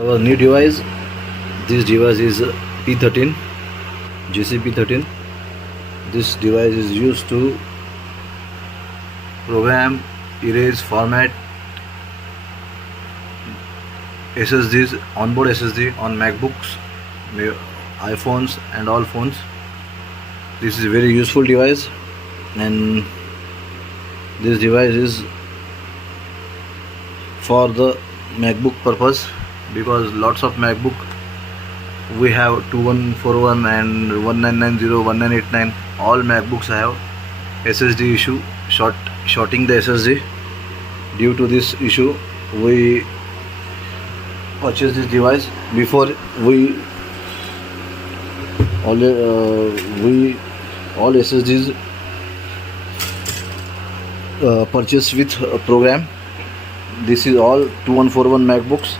Our new device. This device is P13 GCP13. This device is used to program, erase, format SSDs, onboard SSD on MacBooks, iPhones and all phones. This is a very useful device, and this device is for the MacBook purpose, because lots of MacBook we have 2141 and 1990, 1989. All MacBooks have SSD issue, shorting the SSD. Due to this issue, we purchase this device. Before we all SSDs purchased with a program. This is all 2141 MacBooks,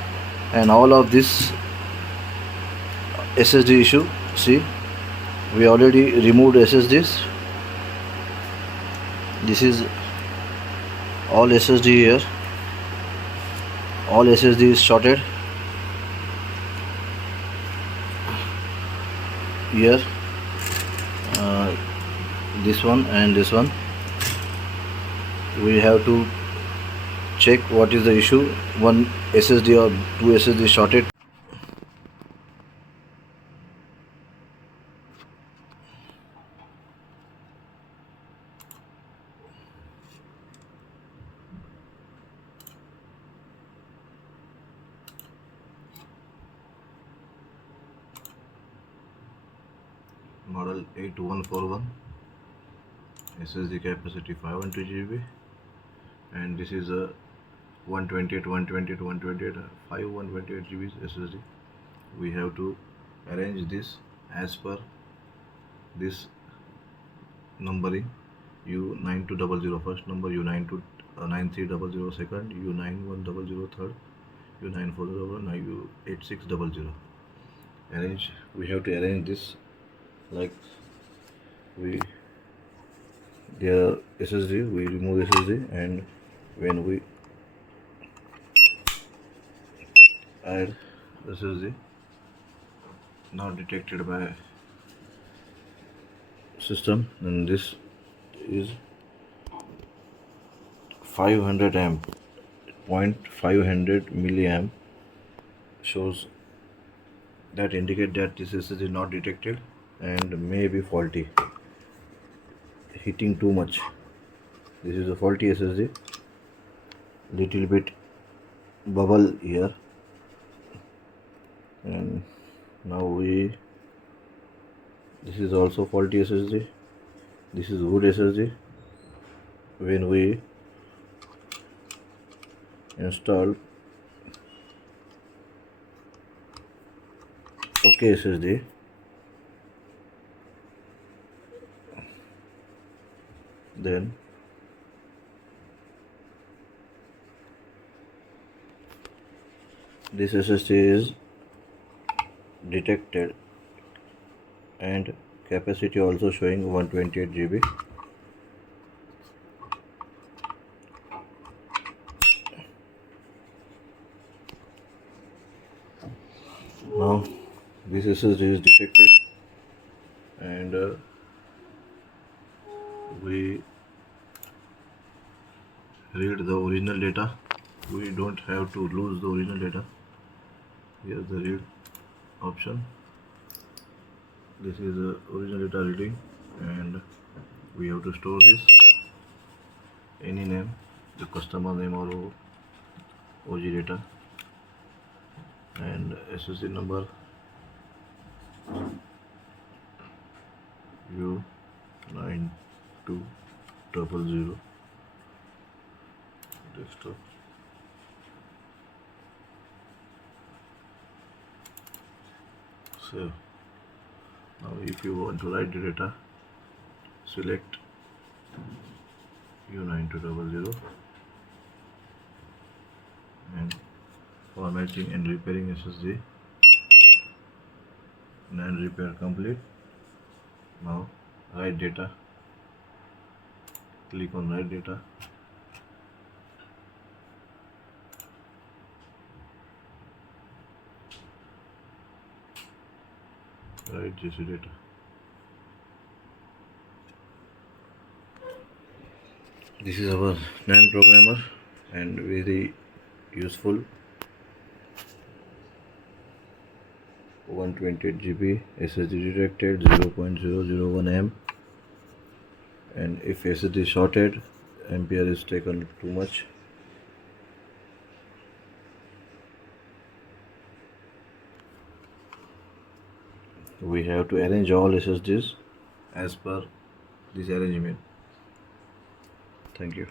and all of this SSD issue. See, we already removed SSDs. This is all SSD here. All SSD is shorted here. This one and this one. We have to check what is the issue. One SSD or two SSD shorted. Model A2141, SSD capacity 512 GB, and this is a 128 5 128 GB SSD. We have to arrange this as per this numbering: U9200 first number, U9300 second, U9100 third, U9400, U8600. Arrange. We have to arrange this like their SSD. We remove SSD, and when we add SSD, not detected by system, and this is 500 amp, 0.500 milliamp shows, that indicate that this SSD is not detected and may be faulty, heating too much. This is a faulty SSD. Little bit bubble here, and now this is also faulty SSD. This is good SSD. When we install OK SSD, then this SSD is detected, and capacity also showing 128 GB. Now this SSD is detected, and we read the original data. We don't have to lose the original data. Here's the read option. This is the original data reading, and we have to store this. Any name, the customer name or OG data, and SSD number U9200 desktop. So now if you want to write the data, select U9200 and formatting and repairing SSD, and repair complete. Now write data, click on write data. Right, GC data. This is our NAND programmer and very useful. 128 GB SSD detected 0.001 M, and if SSD is shorted, ampere is taken too much. We have to arrange all SSDs as per this arrangement. Thank you.